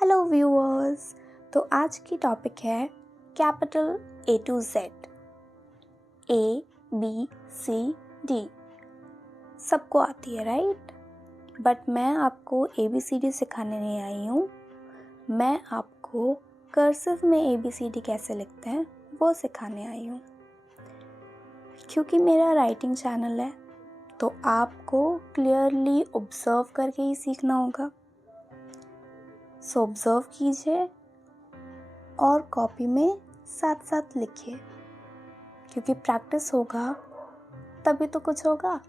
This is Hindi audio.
Hello viewers. तो आज की टॉपिक है capital A to Z, ABCD। सबको आती है राइट, बट मैं आपको ABCD सिखाने नहीं आई हूँ। मैं आपको कर्सिव में ABCD कैसे लिखते हैं वो सिखाने आई हूँ। क्योंकि मेरा राइटिंग चैनल है तो आपको क्लियरली ऑब्जर्व करके ही सीखना होगा। सो ऑब्जर्व कीजिए और कॉपी में साथ साथ लिखिए, क्योंकि प्रैक्टिस होगा तभी तो कुछ होगा।